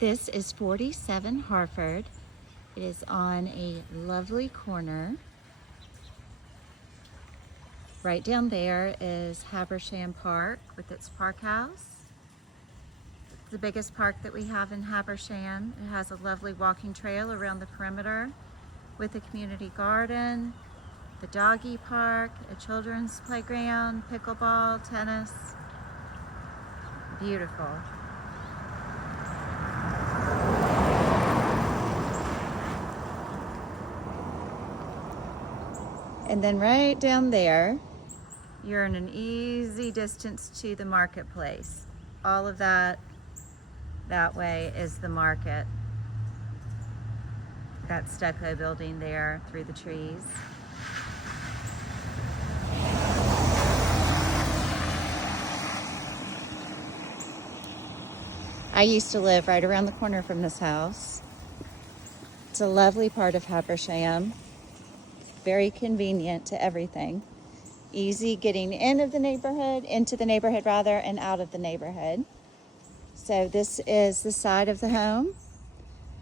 This is 47 Harford. It is on a lovely corner. Right down there is Habersham Park with its park house. It's the biggest park that we have in Habersham. It has a lovely walking trail around the perimeter with a community garden, the doggy park, a children's playground, pickleball, tennis. Beautiful. And then right down there, you're in an easy distance to the marketplace. All of that way is the market. That stucco building there through the trees. I used to live right around the corner from this house. It's a lovely part of Habersham. Very convenient to everything. Easy getting into the neighborhood, and out of the neighborhood. So this is the side of the home.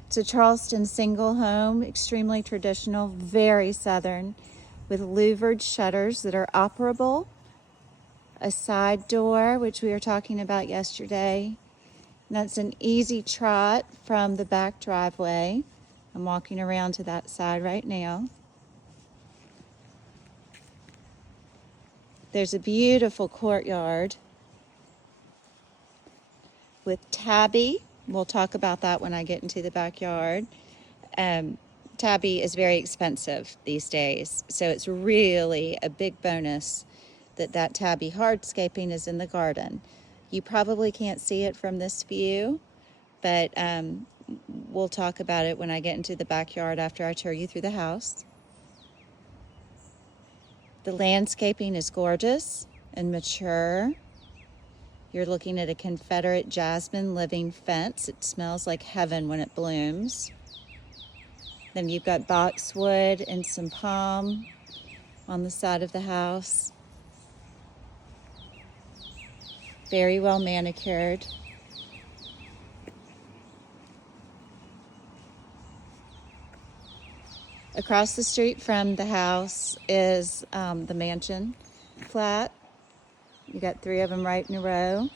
It's a Charleston single home, extremely traditional, very southern, with louvered shutters that are operable. A side door, which we were talking about yesterday. And that's an easy trot from the back driveway. I'm walking around to that side right now. There's a beautiful courtyard with tabby. We'll talk about that when I get into the backyard. Tabby is very expensive these days, so it's really a big bonus that tabby hardscaping is in the garden. You probably can't see it from this view, but we'll talk about it when I get into the backyard after I tour you through the house. The landscaping is gorgeous and mature. You're looking at a Confederate jasmine living fence. It smells like heaven when it blooms. Then you've got boxwood and some palm on the side of the house. Very well manicured. Across the street from the house is the mansion flat. You got 3 of them right in a row.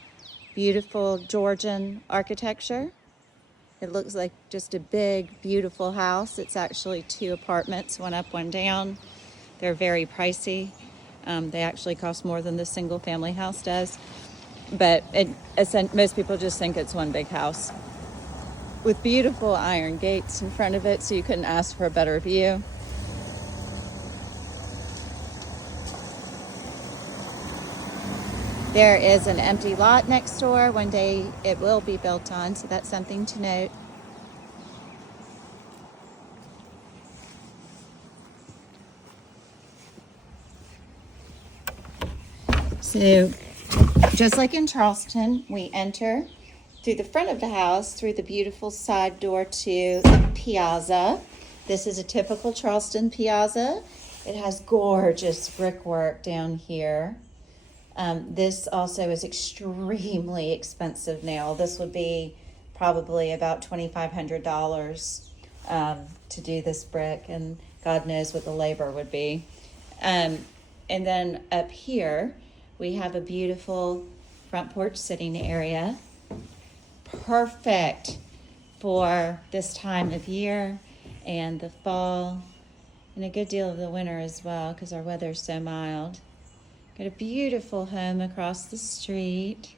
Beautiful Georgian architecture. It looks like just a big, beautiful house. It's actually 2 apartments, one up, one down. They're very pricey. They actually cost more than the single family house does. But most people just think it's one big house with beautiful iron gates in front of it, so you couldn't ask for a better view. There is an empty lot next door. One day it will be built on, so that's something to note. So, just like in Charleston, we enter through the front of the house, through the beautiful side door to the piazza. This is a typical Charleston piazza. It has gorgeous brickwork down here. This also is extremely expensive now. This would be probably about $2,500 to do this brick, and God knows what the labor would be. And then up here, we have a beautiful front porch sitting area. Perfect for this time of year and the fall, and a good deal of the winter as well, because our weather's so mild. Got a beautiful home across the street.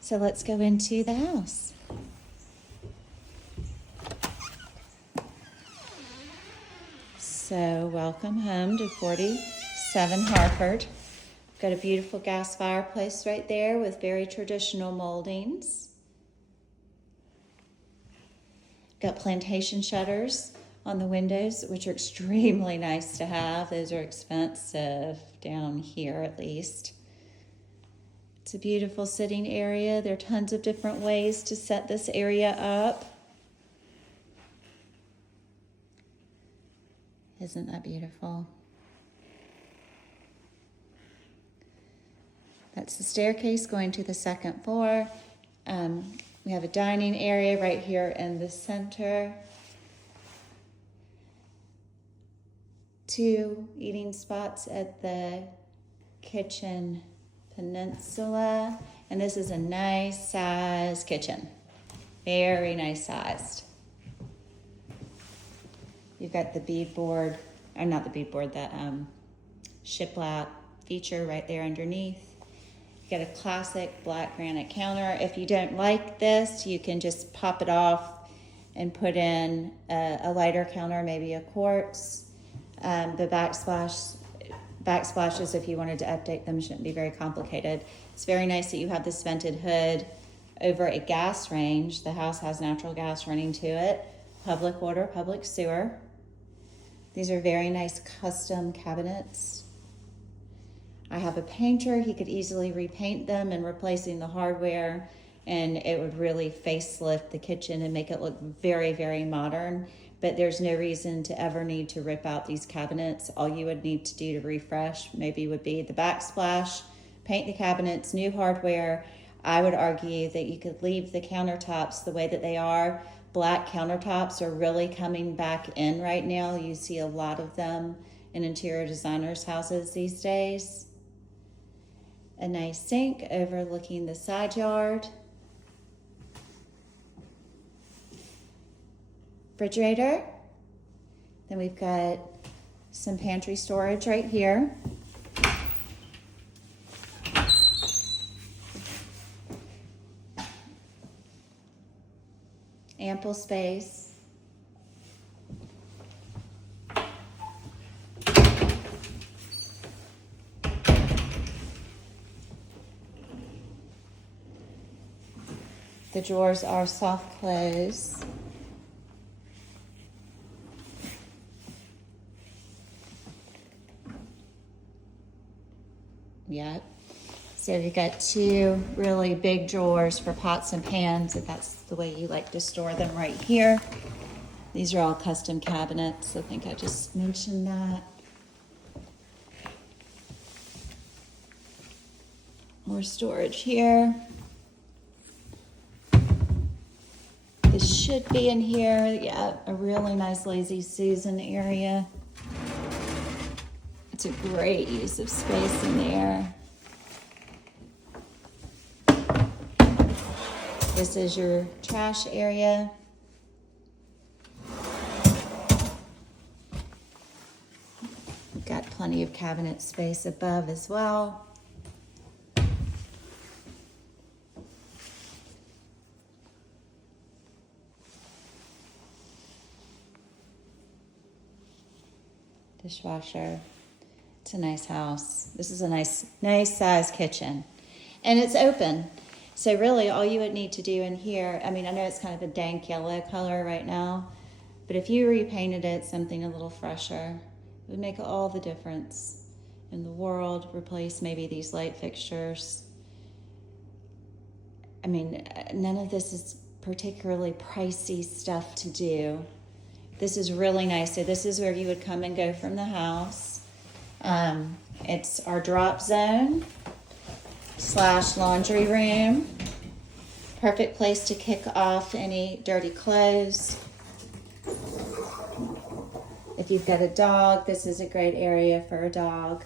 So let's go into the house. So welcome home to 47 Harford. Got a beautiful gas fireplace right there with very traditional moldings. Got plantation shutters on the windows, which are extremely nice to have. Those are expensive down here, at least. It's a beautiful sitting area. There are tons of different ways to set this area up. Isn't that beautiful? That's the staircase going to the second floor. We have a dining area right here in the center. 2 eating spots at the kitchen peninsula. And this is a nice size kitchen. Very nice sized. You've got the beadboard, or not the beadboard, the shiplap feature right there underneath. You got a classic black granite counter. If you don't like this, you can just pop it off and put in a lighter counter, maybe a quartz. The backsplashes, if you wanted to update them, shouldn't be very complicated. It's very nice that you have this vented hood over a gas range. The house has natural gas running to it. Public water, public sewer. These are very nice custom cabinets. I have a painter. He could easily repaint them and replacing the hardware, and it would really facelift the kitchen and make it look very, very modern. But there's no reason to ever need to rip out these cabinets. All you would need to do to refresh maybe would be the backsplash, paint the cabinets, new hardware. I would argue that you could leave the countertops the way that they are. Black countertops are really coming back in right now. You see a lot of them in interior designers' houses these days. A nice sink overlooking the side yard. Refrigerator. Then we've got some pantry storage right here. Ample space. The drawers are soft close. Yep. So you've got 2 really big drawers for pots and pans, if that's the way you like to store them right here. These are all custom cabinets. I think I just mentioned that. More storage here. This should be in here. Yeah, a really nice lazy Susan area. It's a great use of space in there. This is your trash area. You've got plenty of cabinet space above as well. Dishwasher. It's a nice house. This is a nice size kitchen. And it's open. So really all you would need to do in here, I mean, I know it's kind of a dank yellow color right now, but if you repainted it something a little fresher, it would make all the difference in the world. Replace maybe these light fixtures. I mean, none of this is particularly pricey stuff to do. This is really nice. So this is where you would come and go from the house. It's our drop zone / laundry room. Perfect place to kick off any dirty clothes. If you've got a dog, this is a great area for a dog.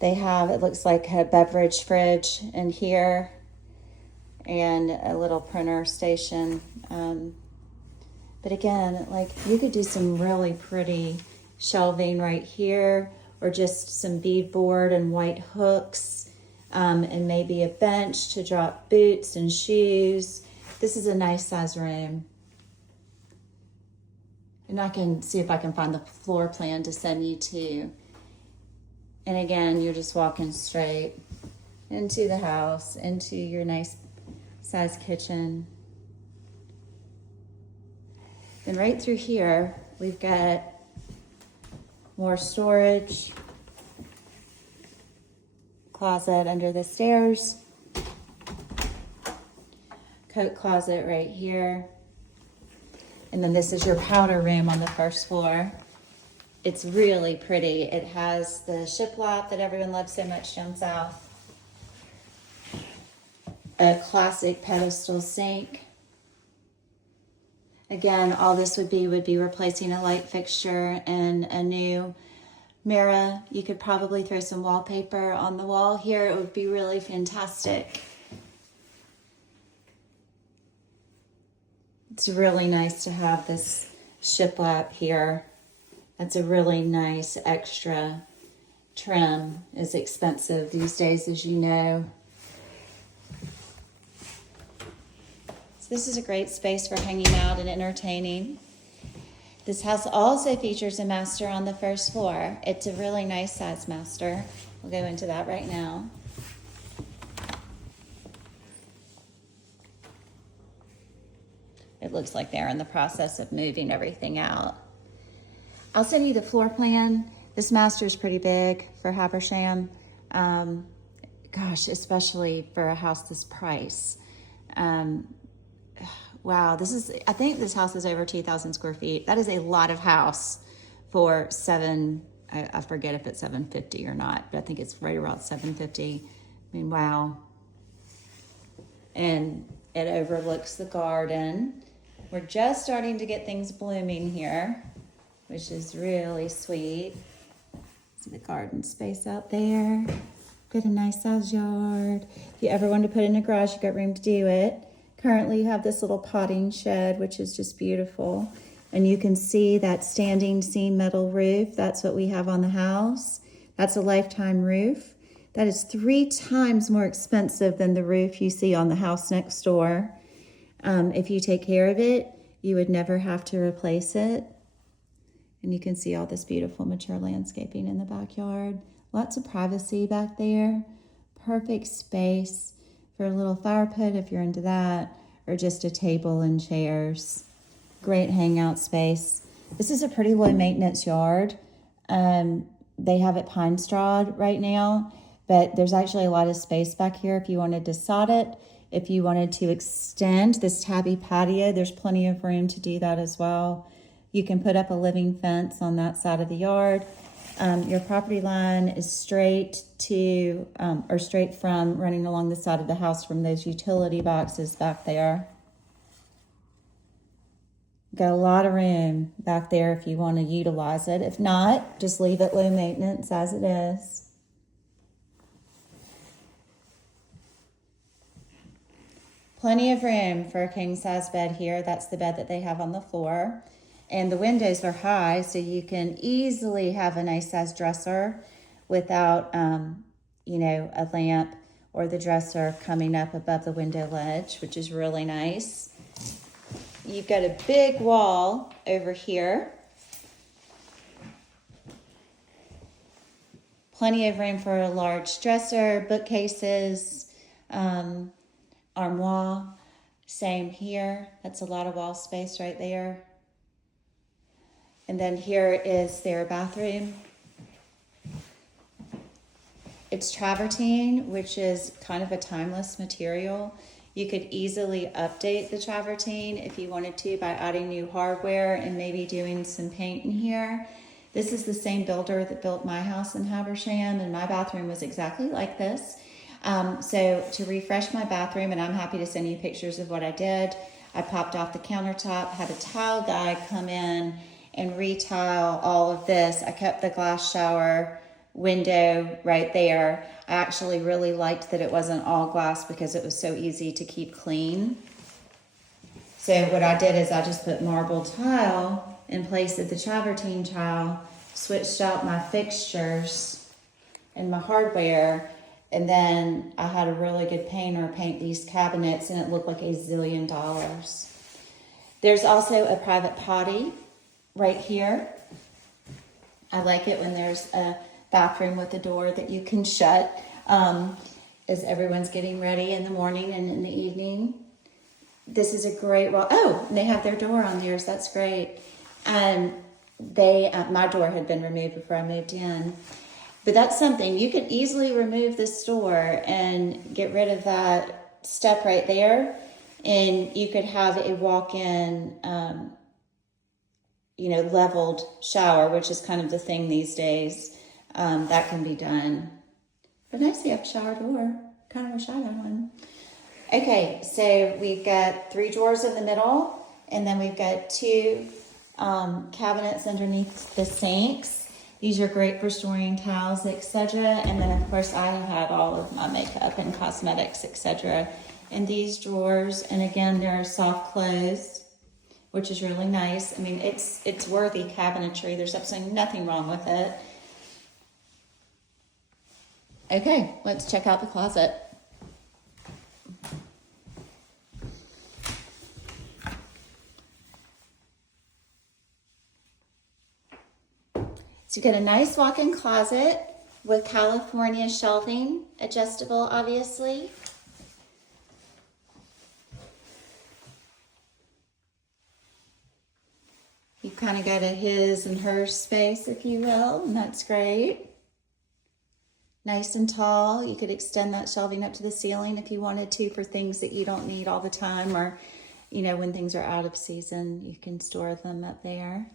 They have, it looks like a beverage fridge in here and a little printer station. But again, like you could do some really pretty shelving right here, or just some beadboard and white hooks, and maybe a bench to drop boots and shoes. This is a nice size room. And I can see if I can find the floor plan to send you to. And again, you're just walking straight into the house, into your nice size kitchen. And right through here, we've got more storage, closet under the stairs, coat closet right here. And then this is your powder room on the first floor. It's really pretty. It has the shiplap that everyone loves so much down south. a classic pedestal sink. Again, all this would be replacing a light fixture and a new mirror. You could probably throw some wallpaper on the wall here. It would be really fantastic. It's really nice to have this shiplap here. That's a really nice extra trim. Is expensive these days, as you know. This is a great space for hanging out and entertaining. This house also features a master on the first floor. It's a really nice size master. We'll go into that right now. It looks like they're in the process of moving everything out. I'll send you the floor plan. This master is pretty big for Habersham. Gosh, especially for a house this price. Wow, I think this house is over 2,000 square feet. That is a lot of house for I forget if it's 750 or not, but I think it's right around 750. I mean, wow. And it overlooks the garden. We're just starting to get things blooming here, which is really sweet. See the garden space out there. Got a nice size yard. If you ever want to put in a garage, you got room to do it. Currently, you have this little potting shed, which is just beautiful. And you can see that standing seam metal roof. That's what we have on the house. That's a lifetime roof. That is 3 times more expensive than the roof you see on the house next door. If you take care of it, you would never have to replace it. And you can see all this beautiful mature landscaping in the backyard. Lots of privacy back there. Perfect space for a little fire pit if you're into that, or just a table and chairs. Great hangout space. This is a pretty low maintenance yard. They have it pine strawed right now, but there's actually a lot of space back here if you wanted to sod it. If you wanted to extend this tabby patio, there's plenty of room to do that as well. You can put up a living fence on that side of the yard. Your property line is straight from running along the side of the house from those utility boxes back there. Got a lot of room back there if you want to utilize it. If not, just leave it low maintenance as it is. Plenty of room for a king size bed here. That's the bed that they have on the floor. And the windows are high, so you can easily have a nice size dresser without, a lamp or the dresser coming up above the window ledge, which is really nice. You've got a big wall over here. Plenty of room for a large dresser, bookcases, armoire. Same here. That's a lot of wall space right there. And then here is their bathroom. It's travertine, which is kind of a timeless material. You could easily update the travertine if you wanted to by adding new hardware and maybe doing some paint in here. This is the same builder that built my house in Habersham, and my bathroom was exactly like this. So to refresh my bathroom, and I'm happy to send you pictures of what I did, I popped off the countertop, had a tile guy come in and retile all of this. I kept the glass shower window right there. I actually really liked that it wasn't all glass because it was so easy to keep clean. So what I did is I just put marble tile in place of the travertine tile, switched out my fixtures and my hardware, and then I had a really good painter paint these cabinets, and it looked like $1 zillion. There's also a private potty right here. I like it when there's a bathroom with a door that you can shut as everyone's getting ready in the morning and in the evening. This is a great wall. Oh, they have their door on theirs. That's great. And my door had been removed before I moved in. But that's something. You could easily remove this door and get rid of that step right there. And you could have a walk-in leveled shower, which is kind of the thing these days. That can be done. But nice to have a shower door. Kind of wish I had one. Okay, so we've got 3 drawers in the middle, and then we've got 2 cabinets underneath the sinks. These are great for storing towels, etc. And then of course I have all of my makeup and cosmetics, etc. in these drawers. And again, they're soft closed, which is really nice. I mean, it's worthy cabinetry. There's absolutely nothing wrong with it. Okay, let's check out the closet. So you get a nice walk-in closet with California shelving, adjustable obviously. You kind of got a his and her space, if you will, and that's great. Nice and tall. You could extend that shelving up to the ceiling if you wanted to for things that you don't need all the time, or, you know, when things are out of season, you can store them up there.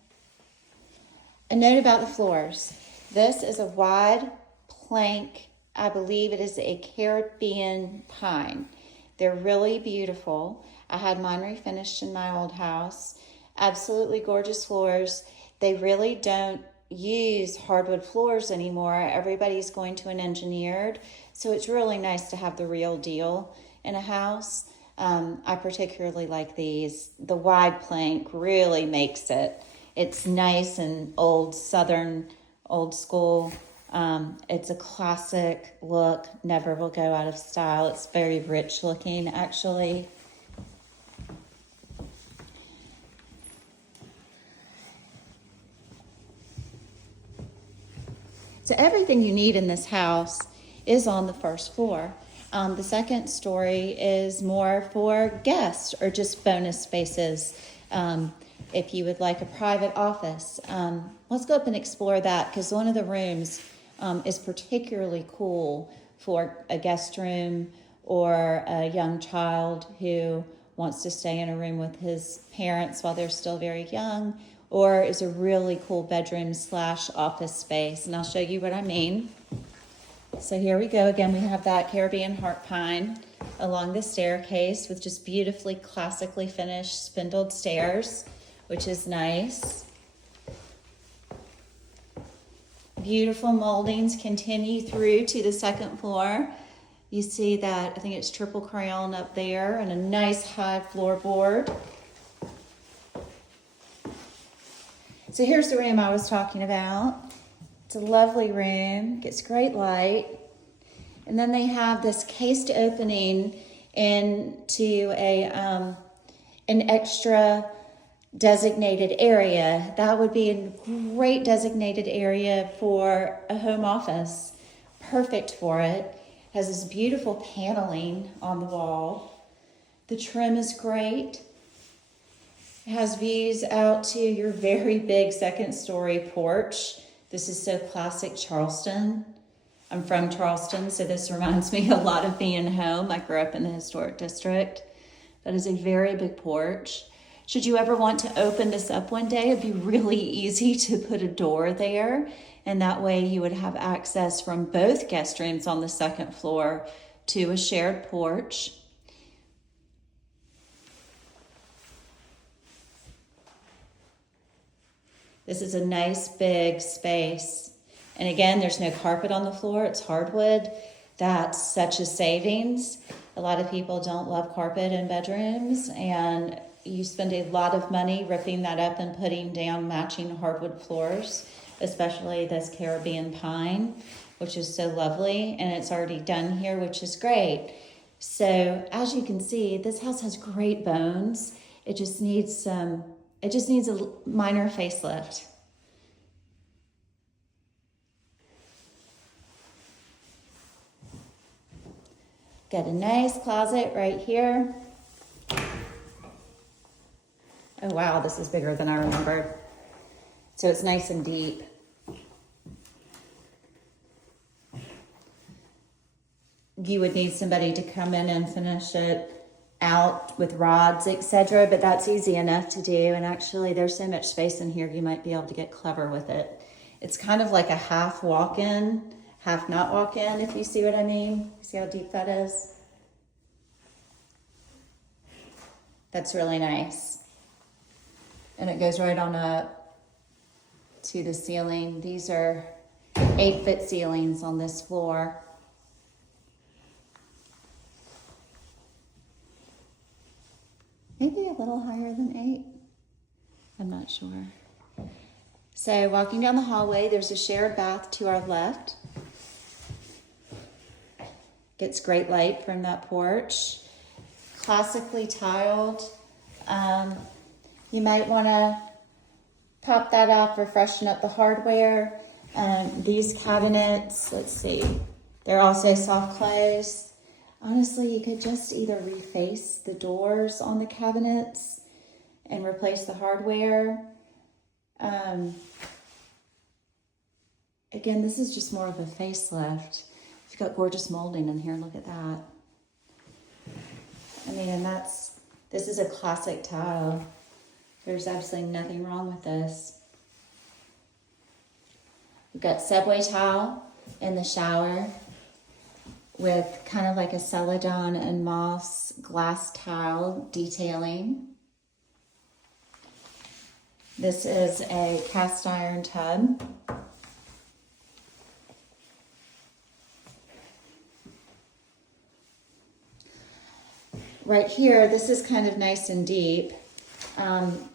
A note about the floors. This is a wide plank. I believe it is a Caribbean pine. They're really beautiful. I had mine refinished in my old house. Absolutely gorgeous floors. They really don't use hardwood floors anymore. Everybody's going to an engineered. So it's really nice to have the real deal in a house. I particularly like these. The wide plank really makes it. It's nice and old Southern, old school. It's a classic look, never will go out of style. It's very rich looking, actually. So everything you need in this house is on the first floor. The second story is more for guests or just bonus spaces. If you would like a private office, let's go up and explore that, because one of the rooms is particularly cool for a guest room or a young child who wants to stay in a room with his parents while they're still very young, or is a really cool bedroom / office space. And I'll show you what I mean. So here we go. Again, we have that Caribbean heart pine along the staircase with just beautifully classically finished spindled stairs, which is nice. Beautiful moldings continue through to the second floor. You see that, I think it's triple crayon up there, and a nice high floorboard. So here's the room I was talking about. It's a lovely room, gets great light. And then they have this cased opening into an extra designated area. That would be a great designated area for a home office. Perfect for it. Has this beautiful paneling on the wall. The trim is great. It has views out to your very big second story porch. This is so classic Charleston. I'm from Charleston, so this reminds me a lot of being home. I grew up in the historic district. That is a very big porch. Should you ever want to open this up one day, it'd be really easy to put a door there, and that way you would have access from both guest rooms on the second floor to a shared porch. This is a nice big space. And again, there's no carpet on the floor, it's hardwood. That's such a savings. A lot of people don't love carpet in bedrooms, and you spend a lot of money ripping that up and putting down matching hardwood floors, especially this Caribbean pine, which is so lovely, and it's already done here, which is great. So as you can see, this house has great bones. It just needs a minor facelift. Got a nice closet right here. Oh wow, this is bigger than I remember. So it's nice and deep. You would need somebody to come in and finish it out with rods, etc., but that's easy enough to do. And actually there's so much space in here, you might be able to get clever with it. It's kind of like a half walk-in, half not walk-in, if you see what I mean. See how deep that is? That's really nice. And it goes right on up to the ceiling. These are 8-foot ceilings on this floor. Maybe a little higher than 8. I'm not sure. So walking down the hallway, there's a shared bath to our left. Gets great light from that porch. Classically tiled. You might want to pop that off or freshen up the hardware. These cabinets, let's see, they're also soft close. Honestly, you could just either reface the doors on the cabinets and replace the hardware. Again, this is just more of a facelift. You've got gorgeous molding in here, look at that. I mean, and this is a classic tile. There's absolutely nothing wrong with this. We've got subway tile in the shower with kind of like a celadon and moss glass tile detailing. This is a cast iron tub. Right here, this is kind of nice and deep.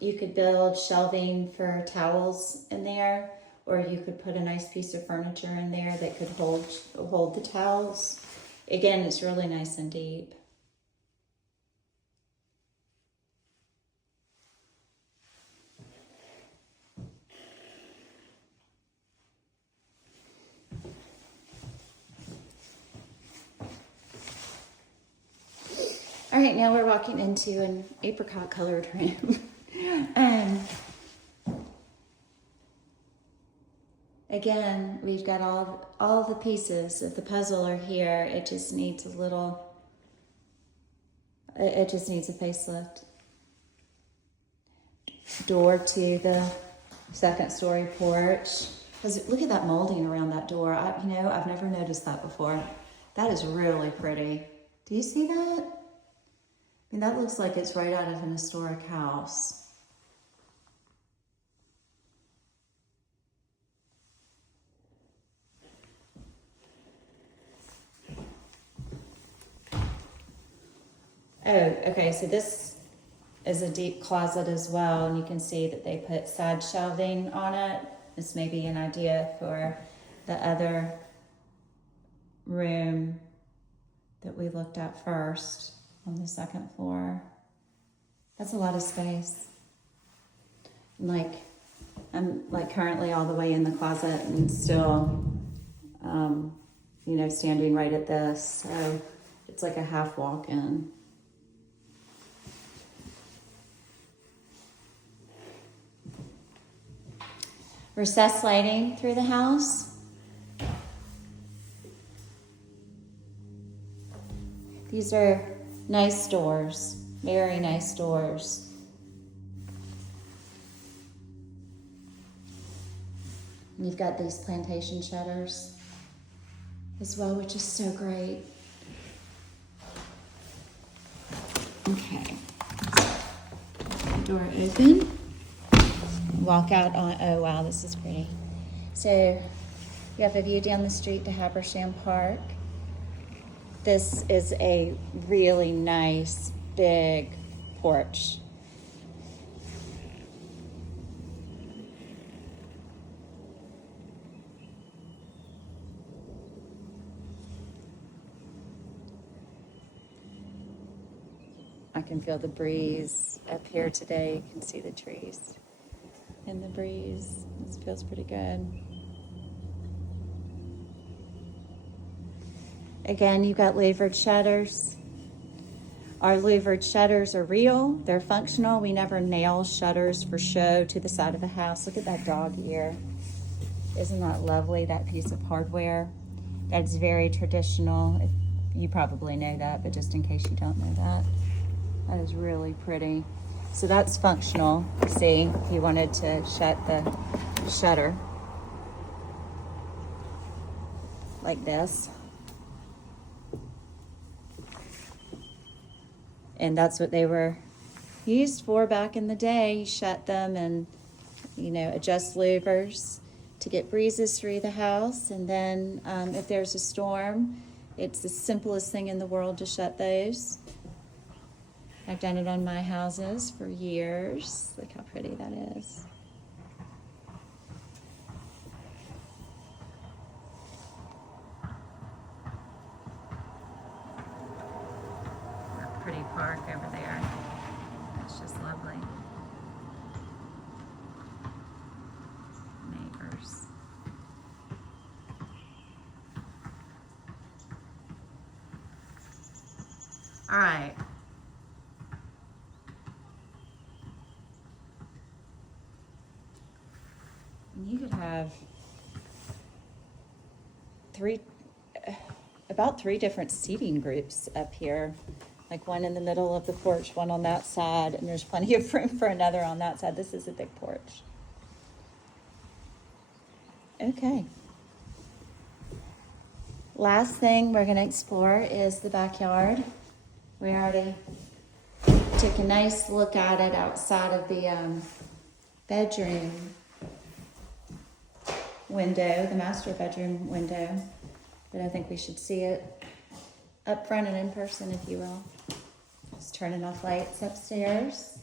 You could build shelving for towels in there, or you could put a nice piece of furniture in there that could hold the towels. Again, it's really nice and deep. All right, now we're walking into an apricot colored room. Again, we've got all the pieces of the puzzle are here. It just needs a little, it just needs a facelift. Door to the second story porch. Look at that molding around that door. I've never noticed that before. That is really pretty. Do you see that? I mean, that looks like it's right out of an historic house. Oh, okay, so this is a deep closet as well, and you can see that they put side shelving on it. This may be an idea for the other room that we looked at first on the second floor. That's a lot of space. I'm currently all the way in the closet and still, standing right at this. So it's like a half walk in. Recessed lighting through the house. These are nice doors, very nice doors. And you've got these plantation shutters as well, which is so great. Okay, door open. Walk out on, oh wow, this is pretty. So you have a view down the street to Habersham Park. This is a really nice big porch. I can feel the breeze up here today. You can see the trees in the breeze. This feels pretty good. Again, you've got louvered shutters. Our louvered shutters are real. They're functional. We never nail shutters for show to the side of the house. Look at that dog ear. Isn't that lovely, that piece of hardware? That's very traditional. You probably know that, but just in case you don't know that. That is really pretty. So that's functional. See, if you wanted to shut the shutter like this. And that's what they were used for back in the day. You shut them and, you know, adjust louvers to get breezes through the house. And then if there's a storm, it's the simplest thing in the world to shut those. I've done it on my houses for years. Look how pretty that is. That pretty park over there. It's just lovely. Neighbors. All right. You could have about three different seating groups up here. Like one in the middle of the porch, one on that side, and there's plenty of room for another on that side. This is a big porch. Okay. Last thing we're going to explore is the backyard. We already took a nice look at it outside of the bedroom window, the master bedroom window, but I think we should see it up front and in person, if you will. Just turning off lights upstairs.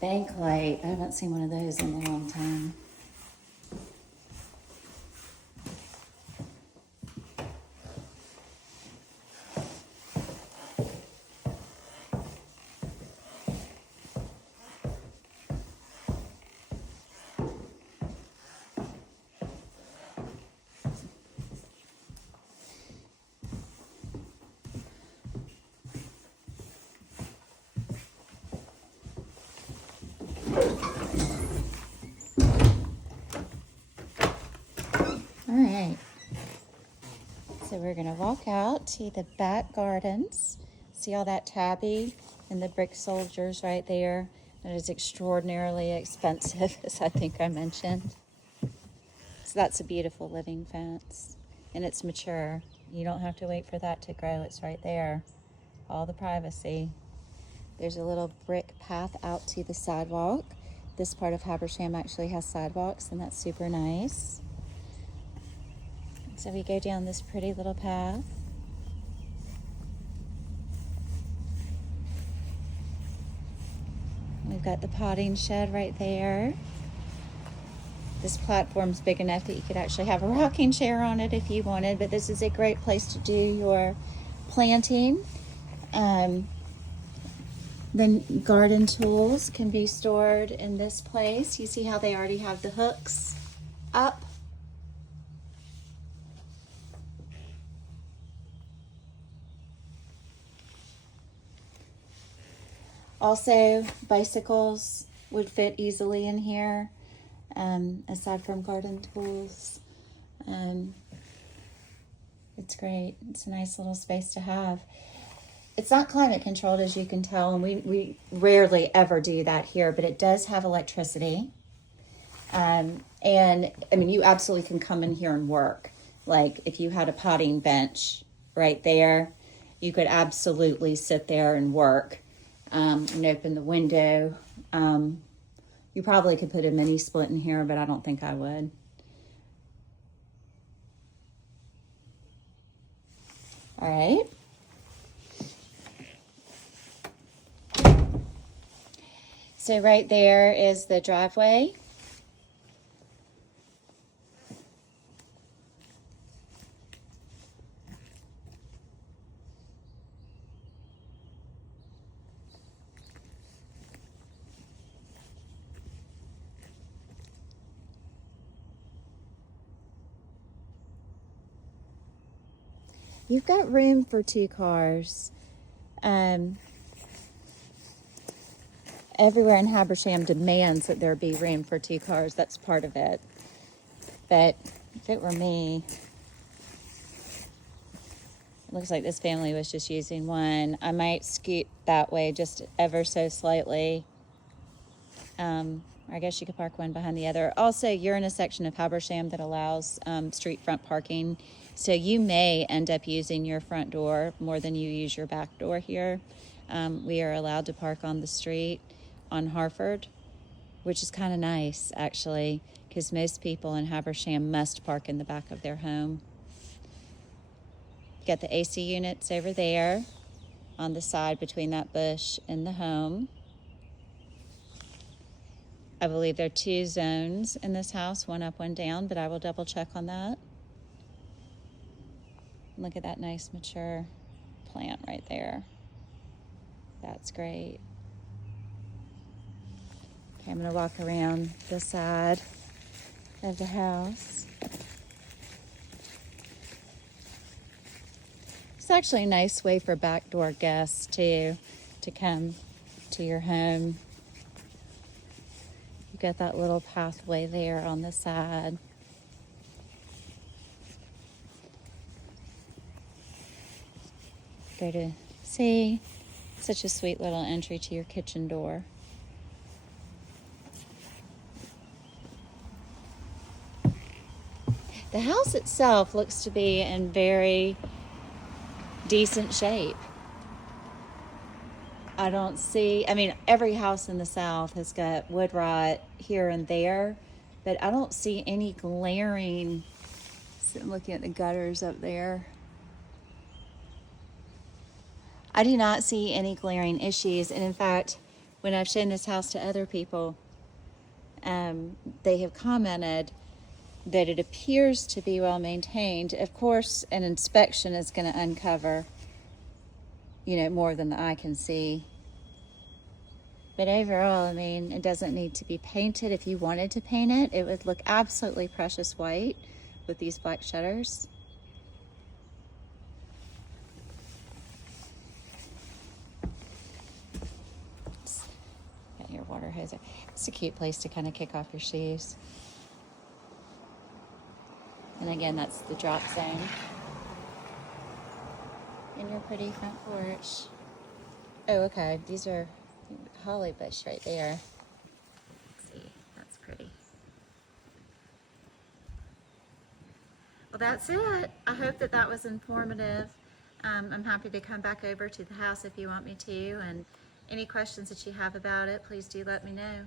Bank light. I haven't seen one of those in a long time. All right, so we're gonna walk out to the back gardens. See all that tabby and the brick soldiers right there? That is extraordinarily expensive, as I think I mentioned. So that's a beautiful living fence, and it's mature. You don't have to wait for that to grow. It's right there. All the privacy. There's a little brick path out to the sidewalk. This part of Habersham actually has sidewalks, and that's super nice. So we go down this pretty little path. We've got the potting shed right there. This platform's big enough that you could actually have a rocking chair on it if you wanted, but this is a great place to do your planting. The garden tools can be stored in this place. You see how they already have the hooks up? Also, bicycles would fit easily in here, aside from garden tools. It's great. It's a nice little space to have. It's not climate controlled, as you can tell, and we rarely ever do that here, but it does have electricity. And I mean, you absolutely can come in here and work. Like if you had a potting bench right there, you could absolutely sit there and work. And open the window. You probably could put a mini split in here, but I don't think I would. All right. So right there is the driveway. You've got room for 2 cars. Everywhere in Habersham demands that there be room for 2 cars. That's part of it. But if it were me, it looks like this family was just using one. I might scoot that way just ever so slightly. I guess you could park one behind the other. Also, you're in a section of Habersham that allows street front parking. So you may end up using your front door more than you use your back door here. We are allowed to park on the street on Harford, which is kind of nice, actually, because most people in Habersham must park in the back of their home. You got the AC units over there on the side between that bush and the home. I believe there are 2 zones in this house, one up, one down, but I will double check on that. Look at that nice mature plant right there. That's great. Okay, I'm gonna walk around the side of the house. It's actually a nice way for backdoor guests too, to come to your home. You've got that little pathway there on the side. Go to see, such a sweet little entry to your kitchen door. The house itself looks to be in very decent shape. I don't see, I mean, every house in the South has got wood rot here and there, but I don't see any glaring, so I'm looking at the gutters up there. I do not see any glaring issues. And in fact, when I've shown this house to other people, they have commented that it appears to be well maintained. Of course, an inspection is going to uncover, more than the eye can see. But overall, I mean, it doesn't need to be painted. If you wanted to paint it, it would look absolutely precious white with these black shutters. Got your water hose. It's a cute place to kind of kick off your shoes. And again, that's the drop zone. And your pretty front porch. Oh, okay. These are holly bush right there. Let's see, that's pretty. Well, that's it. I hope that was informative. I'm happy to come back over to the house if you want me to. And any questions that you have about it, please do let me know.